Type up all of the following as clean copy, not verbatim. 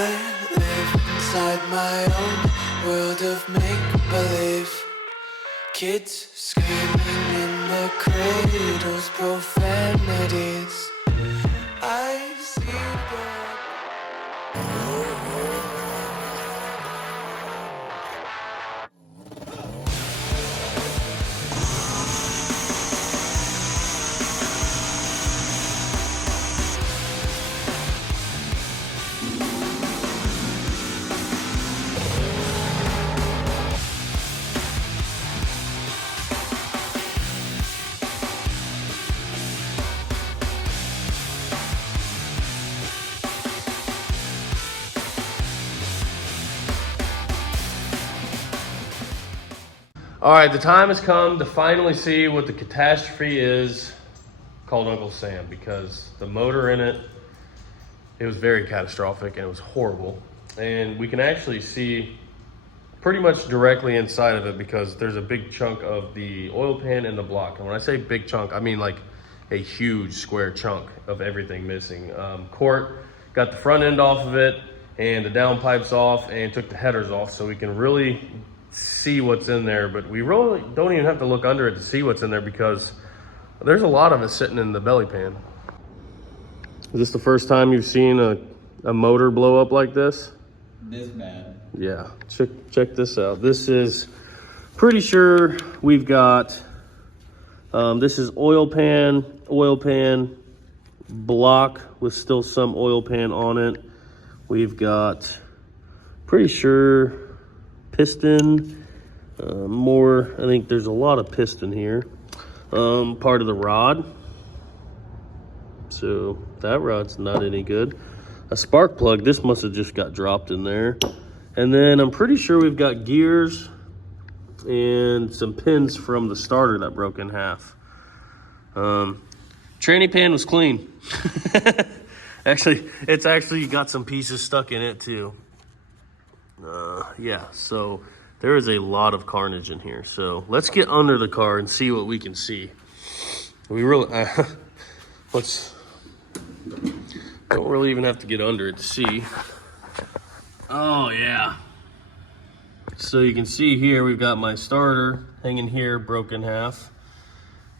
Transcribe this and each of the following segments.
I live inside my own world of make-believe. Kids screaming in the cradles, profanities. I see All right, the time has come to finally see what the catastrophe is called Uncle Sam, because the motor in it, it was very catastrophic and it was horrible. And we can actually see pretty much directly inside of it because there's a big chunk of the oil pan and the block. And when I say big chunk, I mean like a huge square chunk of everything missing. Court got the front end off of it and the downpipes off and took the headers off, so we can really see what's in there. But we really don't even have to look under it to see what's in there because there's a lot of it sitting in the belly pan. Is this the first time you've seen a motor blow up like this? This bad. Yeah, check this out. This is, pretty sure we've got, this is oil pan, block with still some oil pan on it. We've got, pretty sure, piston, more, I think there's a lot of piston here. Part of the rod. So that rod's not any good. A spark plug, this must have just got dropped in there. And then I'm pretty sure we've got gears and some pins from the starter that broke in half. Tranny pan was clean. It's actually got some pieces stuck in it too. Yeah, so there is a lot of carnage in here. So let's get under the car and see what we can see. We really, don't really even have to get under it to see. Oh yeah. So you can see here, we've got my starter hanging here, broken half.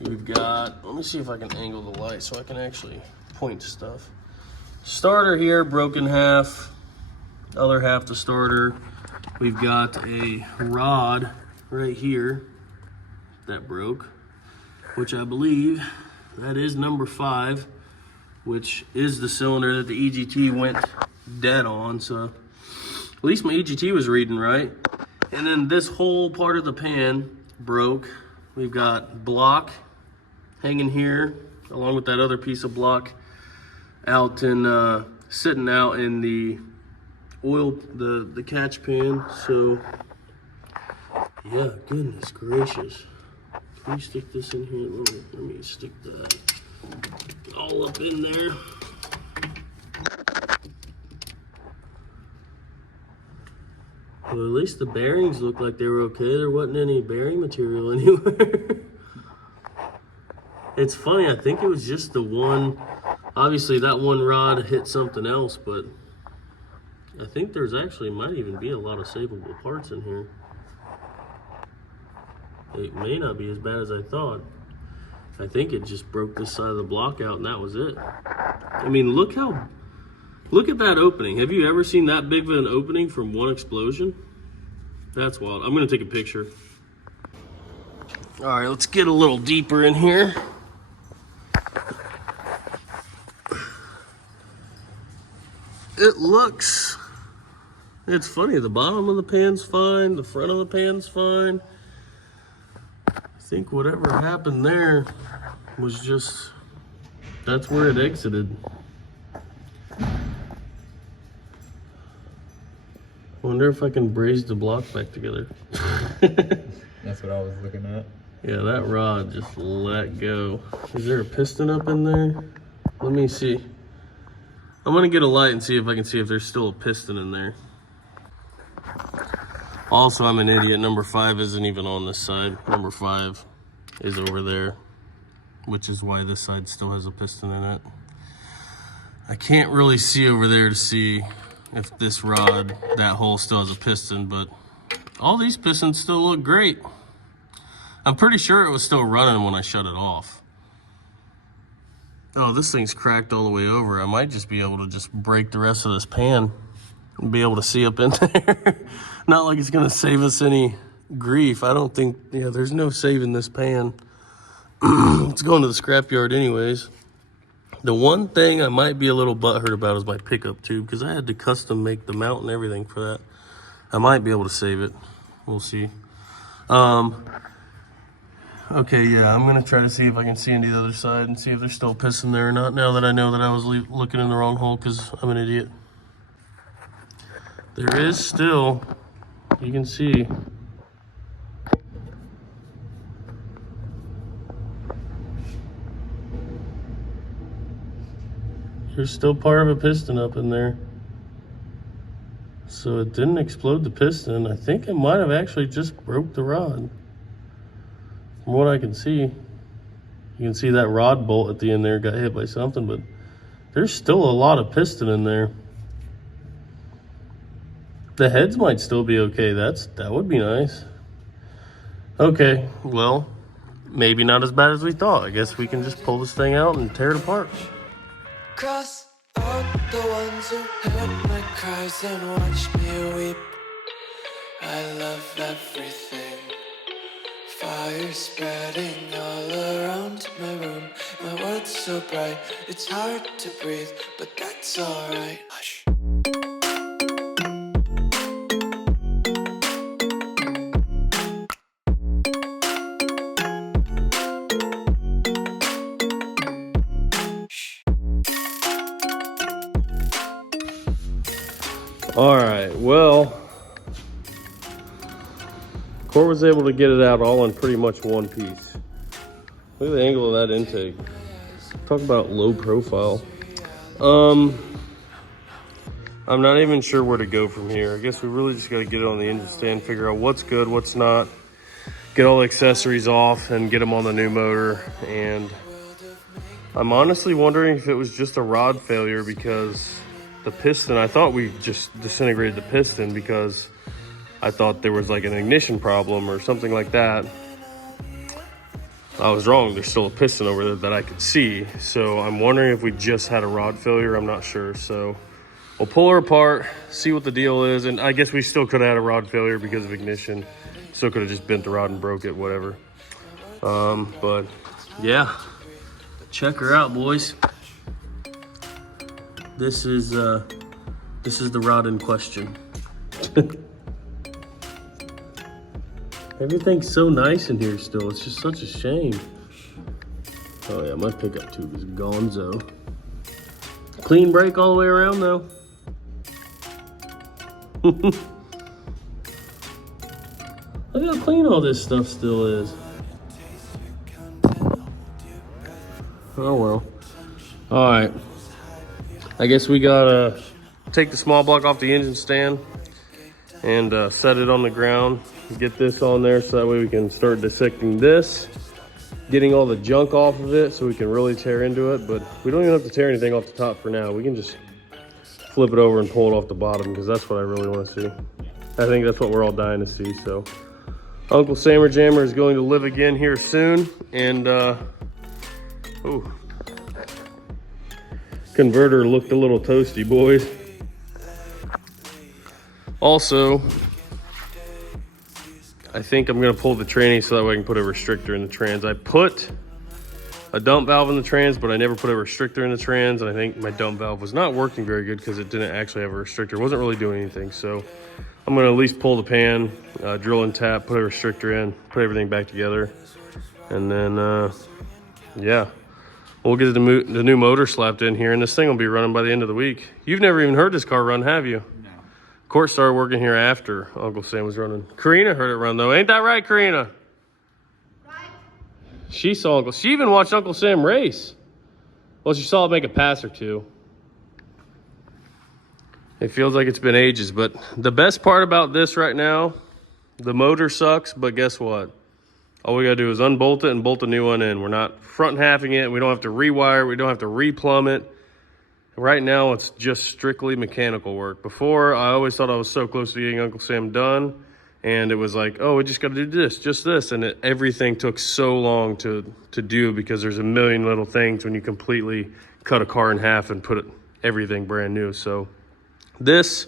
We've got, let me see if I can angle the light so I can actually point to stuff. Starter here, broken half. Other half the starter. We've got a rod right here that broke, which I believe that is number 5, which is the cylinder that the EGT went dead on. So at least my EGT was reading right. And then this whole part of the pan broke. We've got block hanging here along with that other piece of block out and sitting out in the oil, the catch pan. So yeah, goodness gracious. Can you stick this in here? Let me stick that all up in there. Well, at least the bearings look like they were okay. There wasn't any bearing material anywhere. It's funny, I think it was just the one, obviously that one rod hit something else, but I think there's actually might even be a lot of savable parts in here. It may not be as bad as I thought. I think it just broke this side of the block out and that was it. I mean, look at that opening. Have you ever seen that big of an opening from one explosion? That's wild. I'm gonna take a picture. All right, let's get a little deeper in here. It's funny, the bottom of the pan's fine, the front of the pan's fine. I think whatever happened there was just, that's where it exited. Wonder if I can braze the block back together. That's what I was looking at. Yeah, that rod just let go. Is there a piston up in there? Let me see. I'm gonna get a light and see if I can see if there's still a piston in there. Also, I'm an idiot. Number 5 isn't even on this side. Number 5 is over there, which is why this side still has a piston in it. I can't really see over there to see if this rod, that hole still has a piston, but all these pistons still look great. I'm pretty sure it was still running when I shut it off. Oh, this thing's cracked all the way over. I might just be able to just break the rest of this pan and be able to see up in there. Not like it's gonna save us any grief. I don't think, yeah, there's no saving this pan. It's going to the scrapyard anyways. The one thing I might be a little butthurt about is my pickup tube, because I had to custom make the mount and everything for that. I might be able to save it. We'll see. Okay, yeah, I'm gonna try to see if I can see into the other side and see if there's still piston there or not, now that I know that I was looking in the wrong hole because I'm an idiot. There is still, you can see. There's still part of a piston up in there. So it didn't explode the piston. I think it might have actually just broke the rod. From what I can see, you can see that rod bolt at the end there got hit by something, but there's still a lot of piston in there. The heads might still be okay. That would be nice. Okay, well, maybe not as bad as we thought. I guess we can just pull this thing out and tear it apart. Cross out the ones who heard my cries and watched me weep. I love everything. Fire spreading all around my room. My world's so bright, it's hard to breathe, but that's alright. Hush. All right, well, Court was able to get it out all in pretty much one piece. Look at the angle of that intake. Talk about low profile. I'm not even sure where to go from here. I guess we really just got to get it on the engine stand, figure out what's good, what's not, get all the accessories off and get them on the new motor. And I'm honestly wondering if it was just a rod failure, because the piston, I thought we just disintegrated the piston because I thought there was like an ignition problem or something like that. I was wrong. There's still a piston over there that I could see. So I'm wondering if we just had a rod failure. I'm not sure. So we'll pull her apart, see what the deal is. And I guess we still could have had a rod failure because of ignition. Still could have just bent the rod and broke it, whatever. But yeah, check her out, boys. This is the rod in question. Everything's so nice in here still. It's just such a shame. Oh yeah, my pickup tube is gonzo. Clean brake all the way around though. Look how clean all this stuff still is. Oh well. All right. I guess we gotta take the small block off the engine stand and set it on the ground. Get this on there so that way we can start dissecting this, getting all the junk off of it so we can really tear into it. But we don't even have to tear anything off the top for now. We can just flip it over and pull it off the bottom, because that's what I really want to see. I think that's what we're all dying to see. So Uncle Sammer Jammer is going to live again here soon. And ooh, converter looked a little toasty, boys. Also, I think I'm gonna pull the tranny so that way I can put a restrictor in the trans. I put a dump valve in the trans, but I never put a restrictor in the trans, and I think my dump valve was not working very good because it didn't actually have a restrictor. It wasn't really doing anything. So I'm gonna at least pull the pan, drill and tap, put a restrictor in, put everything back together, and then yeah, we'll get the new motor slapped in here, and this thing will be running by the end of the week. You've never even heard this car run, have you? No. Court started working here after Uncle Sam was running. Karina heard it run though. Ain't that right, Karina? Right. She saw Uncle. She even watched Uncle Sam race. Well, she saw it make a pass or two. It feels like it's been ages, but the best part about this right now, the motor sucks, but guess what? All we gotta do is unbolt it and bolt a new one in. We're not front halving it. We don't have to rewire. We don't have to replumb it. Right now, it's just strictly mechanical work. Before, I always thought I was so close to getting Uncle Sam done, and it was like, oh, we just got to do this, just this, and everything took so long to do because there's a million little things when you completely cut a car in half and put everything brand new. So this,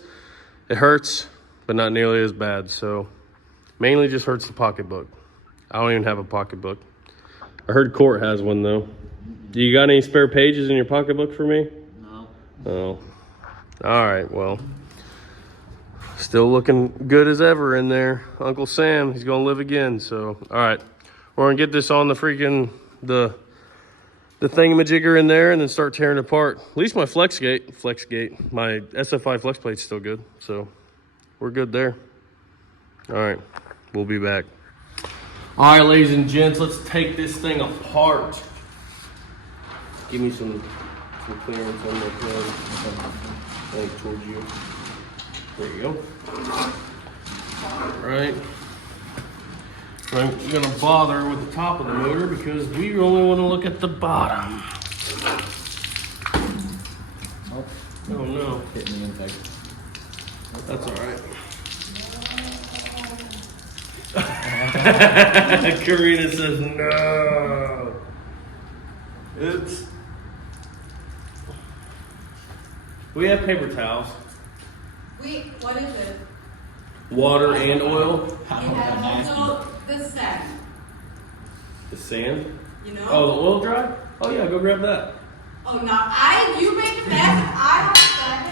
it hurts, but not nearly as bad. So mainly just hurts the pocketbook. I don't even have a pocketbook. I heard Court has one though. Do you got any spare pages in your pocketbook for me? Oh, all right, well, still looking good as ever in there. Uncle Sam, he's gonna live again, so, all right. We're gonna get this on the freaking, the thingamajigger in there and then start tearing it apart. At least my flex gate, my SFI flex plate's still good, so we're good there. All right, we'll be back. All right, ladies and gents, let's take this thing apart. Give me some clearance on my pen. Like towards you. There you go. Alright. I'm gonna bother with the top of the motor because we only want to look at the bottom. Oh no. Hit me in there. That's alright. Karina says no. Oops. We have paper towels. What is it? Water and oil. It has also the sand. The sand? You know? Oh, the oil dry? Oh yeah, go grab that. Oh, no. You make the best. I have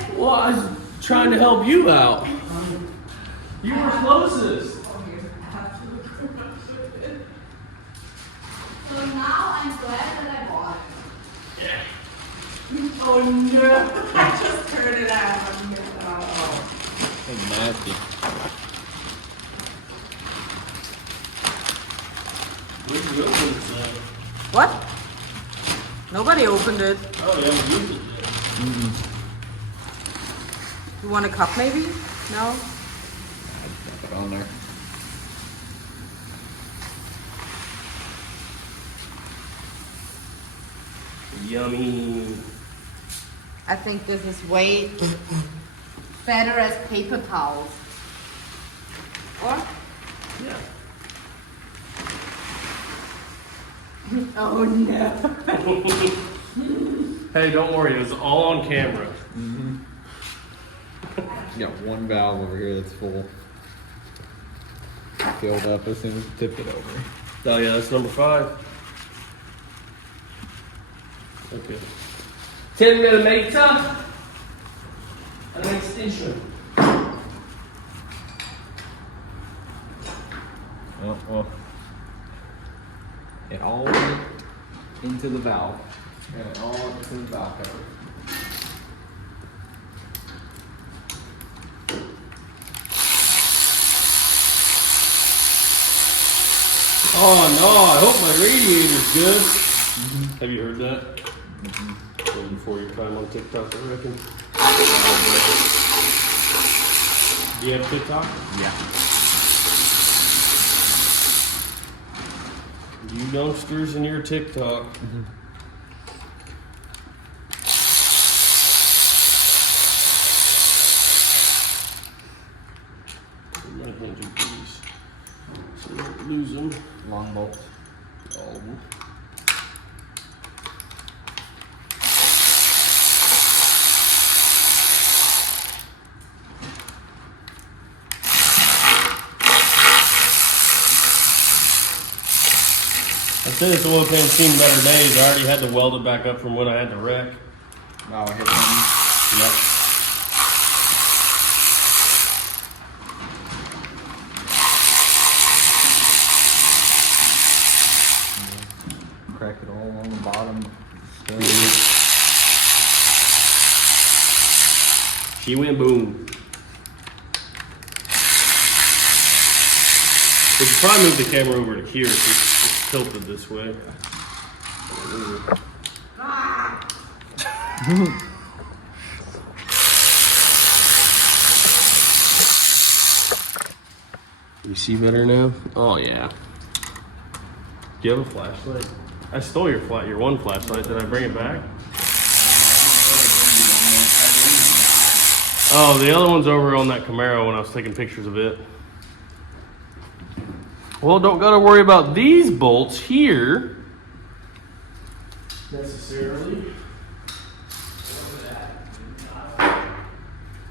seven. Well, I was trying to help you out. You were closest. Oh, here. I have to look it. So now I'm glad that I bought it. Yeah. Oh no. I just turned it out. Oh. That's nasty. Where'd you open this thing? What? Nobody opened it. Oh, you haven't used it yet. You want a cup maybe? No? Got it on there. Yummy. I think this is way better as paper towels. Or? Yeah. Oh no. Hey, don't worry, it's all on camera. You got one valve over here that's full. Filled up as soon as you tip it over. Oh yeah, that's number 5. Okay. 10 millimeter. An extension. Well. It all went into the valve. And it all went into the valve cover. Oh no, I hope my radiator's good. Have you heard that? Well, before your time on TikTok, I reckon. Do you have TikTok? Yeah. You youngsters and your TikTok. I might want to do these so I don't lose them. Long bolts. All of them. I said this oil pan's seen better days. I already had to weld it back up from when I had to wreck. Wow, I hit one. Yep. Crack it all on the bottom. She went boom. We could probably move the camera over to here so it's tilted this way. You see better now? Oh yeah. Do you have a flashlight? I stole your one flashlight. Did I bring it back? Oh, the other one's over on that Camaro when I was taking pictures of it. Well, don't gotta worry about these bolts here necessarily.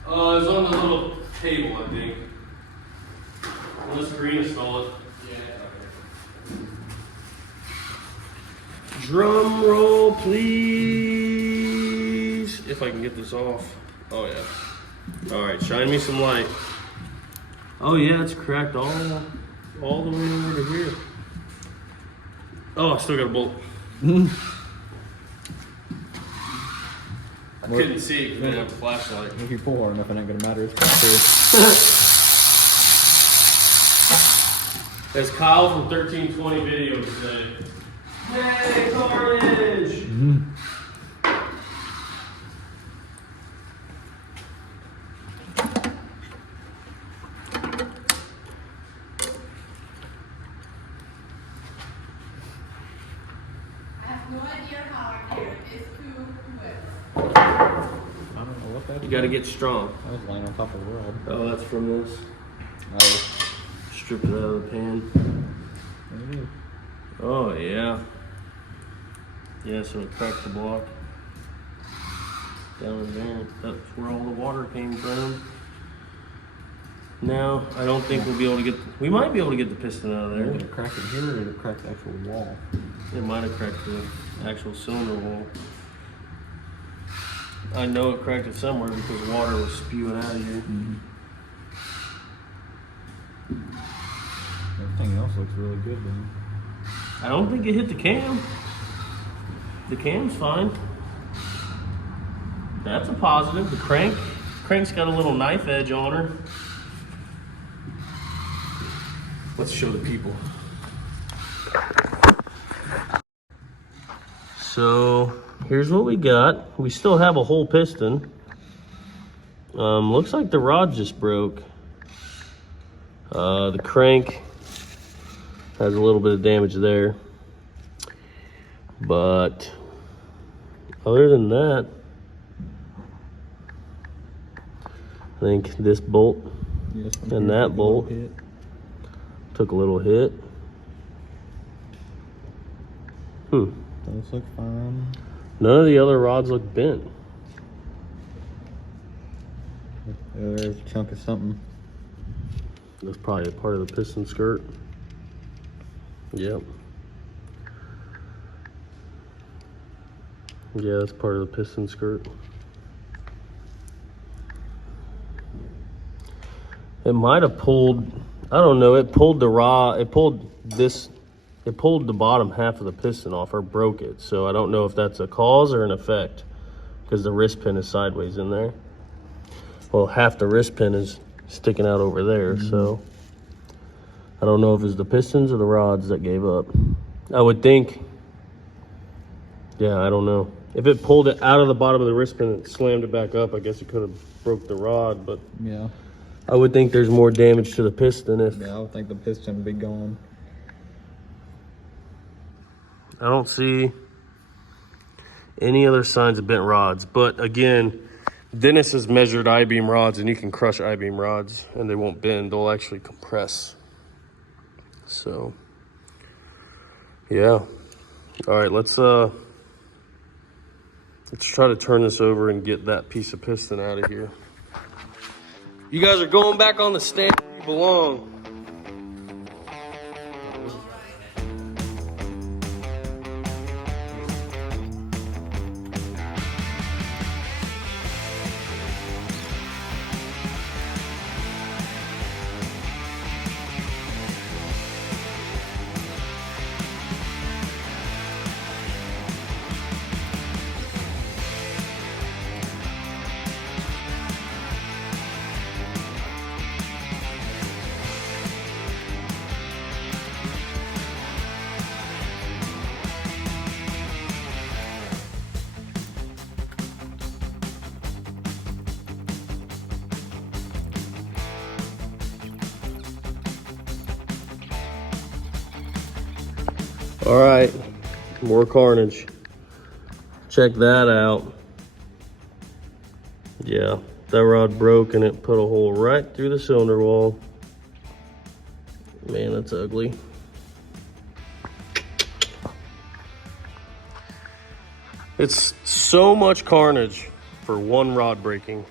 It's on the little table, I think. Unless Green install it. Drum roll, please. If I can get this off. Oh yeah. All right, shine me some light. Oh yeah, it's cracked all the way over to here. Oh, I still got a bolt. I couldn't see it because I didn't have a flashlight. If you pull hard enough, it ain't gonna matter. It's cracked. As Kyle from 1320 video would say, hey, carnage! I have no idea how I carry this to wet. I don't know what that You gotta get strong. I was laying on top of the rod. Oh, that's from this. Oh, Strip it out of the pan. there it is. Oh, yeah. Yeah, so it cracked the block. Down in there. That's where all the water came from. Now, I don't think we'll be able to get... We might be able to get the piston out of there. Did it crack it here or did it crack the actual wall? It might have cracked the actual cylinder wall. I know it cracked it somewhere because water was spewing out of here. Everything else looks really good then. I don't think it hit the cam. The cam's fine. That's a positive. The crank's got a little knife edge on her. Let's show the people. So here's what we got. We still have a whole piston. Looks like the rod just broke. The crank has a little bit of damage there. But other than that, I think this bolt and that bolt took a little hit. Those look fine. None of the other rods look bent. There's a chunk of something. That's probably a part of the piston skirt. Yep. Yeah, that's part of the piston skirt. It might have pulled, I don't know, it pulled the rod, it pulled the bottom half of the piston off or broke it. So I don't know if that's a cause or an effect because the wrist pin is sideways in there. Well, half the wrist pin is sticking out over there, so I don't know if it's the pistons or the rods that gave up. I would think, yeah, I don't know. If it pulled it out of the bottom of the wrist pin and slammed it back up, I guess it could have broke the rod, but Yeah. I would think there's more damage to the piston if... Yeah, I would think the piston would be gone. I don't see any other signs of bent rods, but again, Dennis has measured I-beam rods, and you can crush I-beam rods and they won't bend, they'll actually compress. So, yeah. All right, let's try to turn this over and get that piece of piston out of here. You guys are going back on the stand where you belong. All right, more carnage. Check that out. Yeah, That rod broke and it put a hole right through the cylinder wall. Man, that's ugly. It's so much carnage for one rod breaking.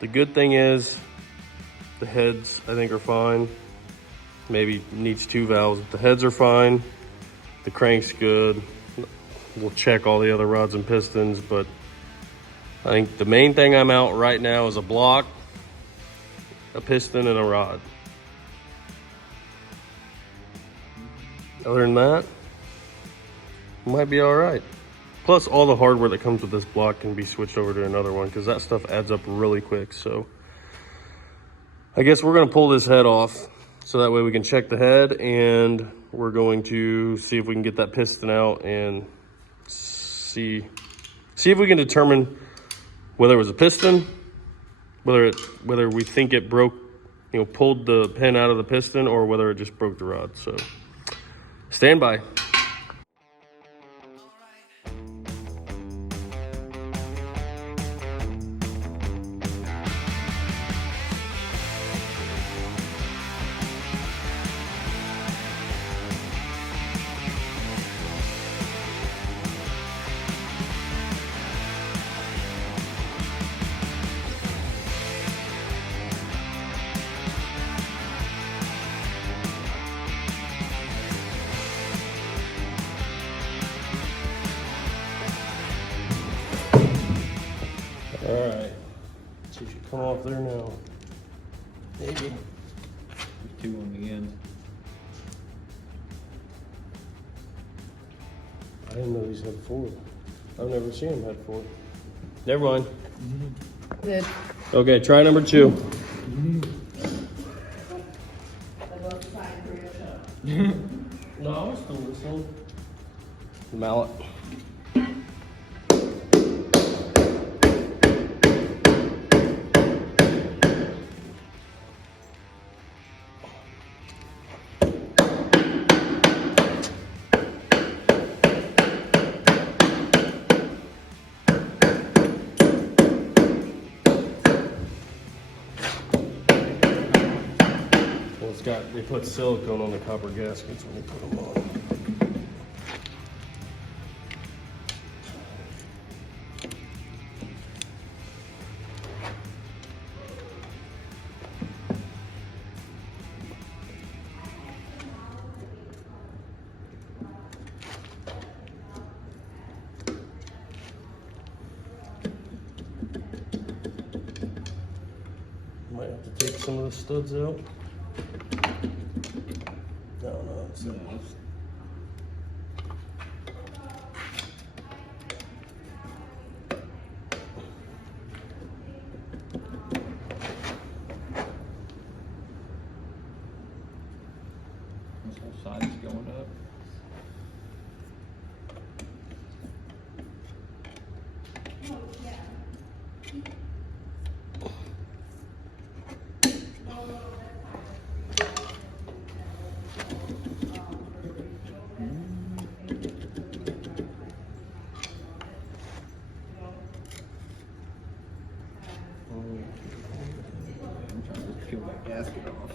The good thing is the heads, I think, are fine. Maybe needs 2 valves. The heads are fine. The crank's good. We'll check all the other rods and pistons, but I think the main thing I'm out right now is a block, a piston, and a rod. Other than that, it might be all right. Plus, all the hardware that comes with this block can be switched over to another one because that stuff adds up really quick. So I guess we're gonna pull this head off so that way we can check the head, and we're going to see if we can get that piston out and see if we can determine whether it was a piston, whether we think it broke, pulled the pin out of the piston, or whether it just broke the rod. So stand by. All right, so you should come off there now. Maybe. There's 2 on the end. I didn't know these had 4. I've never seen them had 4. Never mind. Good. Okay, try number 2. No, I was still listening. Mallet. They put silicone on the copper gaskets when they put them on. Might have to take some of the studs out. No, it's not. This whole side is going up. I'm trying to peel that gasket off.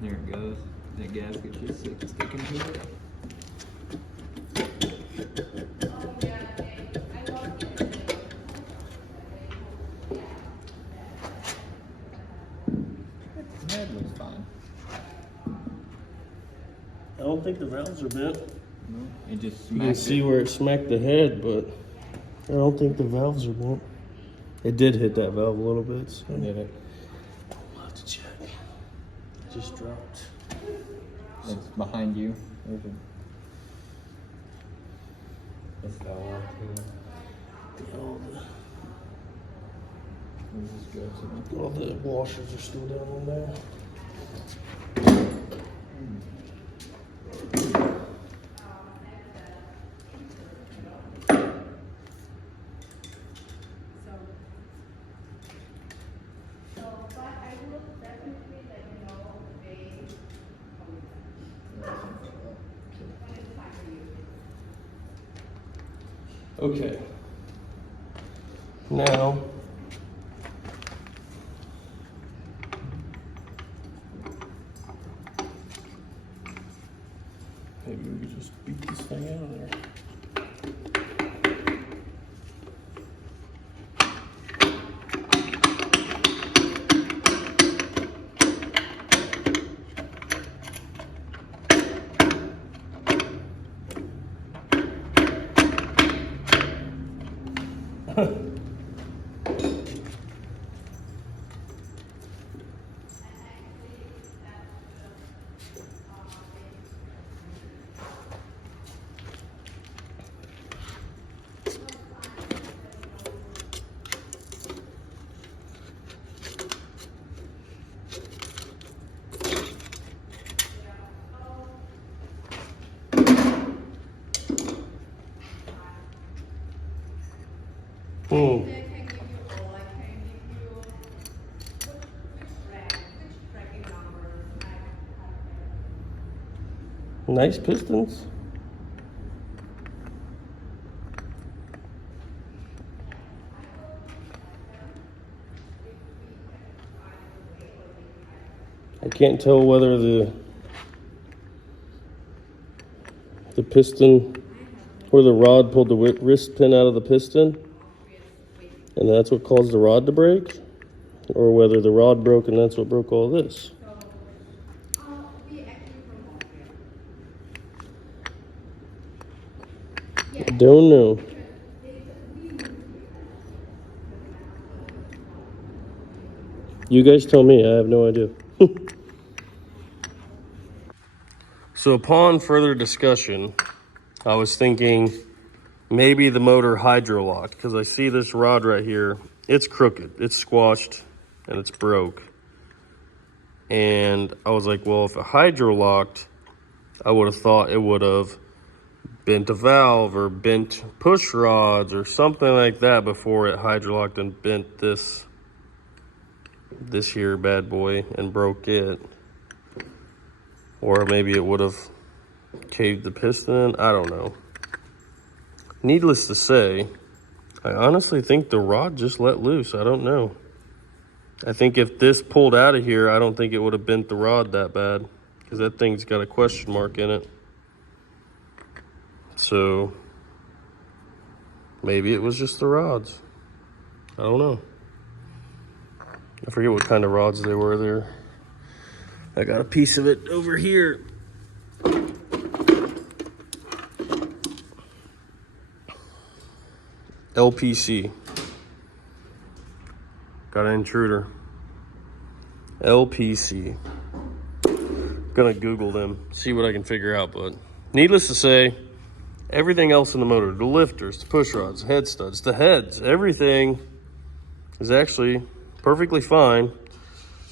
There it goes. That gasket's just sticking to it. That looks fine. I don't think the valves are bent. No, it just You can smacked see it. where it smacked the head, but I don't think the valves are bent. It did hit that valve a little bit. So. Did it? We'll have to check. It just dropped. It's behind you. There's a... It's fell off here. Where's this go to? All the washers are still down in there. Okay. Now, maybe we could just beat this thing out of there. Hmm. Nice pistons. I can't tell whether the piston or the rod pulled the wrist pin out of the piston, and that's what caused the rod to break, or whether the rod broke and that's what broke all this. I don't know. You guys tell me, I have no idea. So upon further discussion, I was thinking maybe the motor hydro locked, because I see this rod right here. It's crooked, it's squashed, and it's broke. And I was like, well, if it hydro locked, I would have thought it would have bent a valve or bent push rods or something like that before it hydro locked and bent this here bad boy and broke it. Or maybe it would have caved the piston. I don't know. Needless to say, I honestly think the rod just let loose. I don't know. I think if this pulled out of here, I don't think it would have bent the rod that bad, because that thing's got a question mark in it. So maybe it was just the rods. I don't know. I forget what kind of rods they were there. I got a piece of it over here. LPC. Got an intruder. LPC. Gonna Google them, see what I can figure out, but needless to say, everything else in the motor, the lifters, the push rods, the head studs, the heads, everything is actually perfectly fine.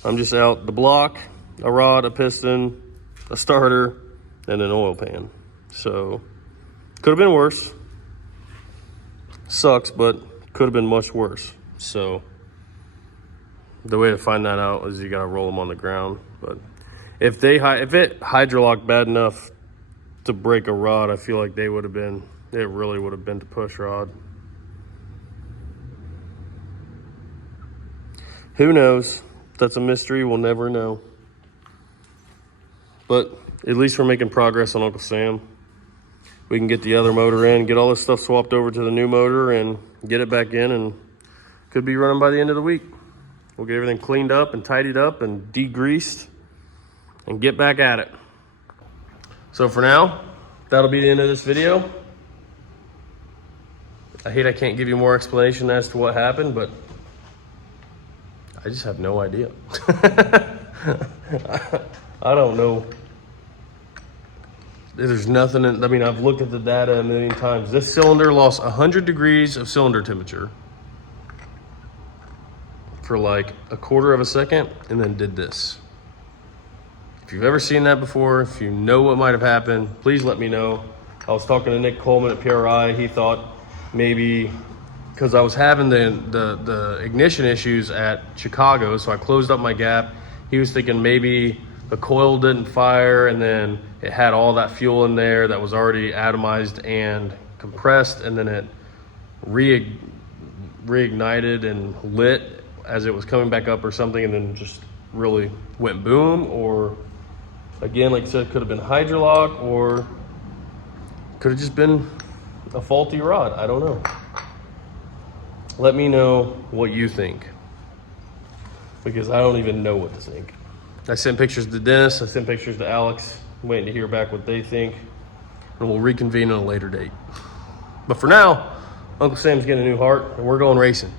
I'm just out the block, a rod, a piston, a starter, and an oil pan. So, could have been worse. Sucks, but could have been much worse. So, the way to find that out is you gotta roll them on the ground. But if it hydrolocked bad enough to break a rod, I feel like it really would have been the push rod. Who knows? That's a mystery, we'll never know. But at least we're making progress on Uncle Sam. We can get the other motor in, get all this stuff swapped over to the new motor and get it back in, and could be running by the end of the week. We'll get everything cleaned up and tidied up and degreased and get back at it. So for now, that'll be the end of this video. I hate I can't give you more explanation as to what happened, but I just have no idea. I don't know. There's nothing, I've looked at the data a million times. This cylinder lost 100 degrees of cylinder temperature for like a quarter of a second and then did this. If you've ever seen that before, if you know what might have happened, please let me know. I was talking to Nick Coleman at PRI. He thought maybe because I was having the ignition issues at Chicago, so I closed up my gap. He was thinking maybe the coil didn't fire and then it had all that fuel in there that was already atomized and compressed, and then it reignited and lit as it was coming back up or something, and then just really went boom. Or again, like I said, could have been hydrolock, or could have just been a faulty rod. I don't know. Let me know what you think, because I don't even know what to think. I sent pictures to Dennis, I sent pictures to Alex. I'm waiting to hear back what they think, and we'll reconvene on a later date. But for now, Uncle Sam's getting a new heart, and we're going racing.